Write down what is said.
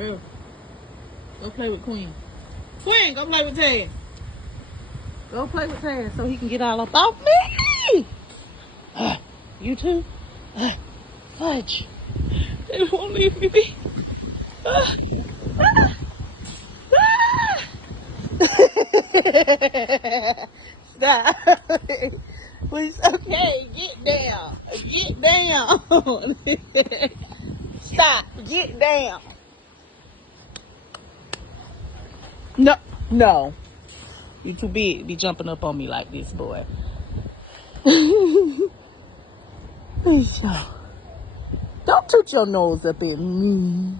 Bro, go play with Queen. Queen, go play with Ted. Go play with Ted so he can get all up off me. You too? Fudge. They won't leave me be. Stop. It's okay. Get down. Get down. Stop. Get down. No. No. You too big to be jumping up on me like this, boy. So, don't toot your nose up at me.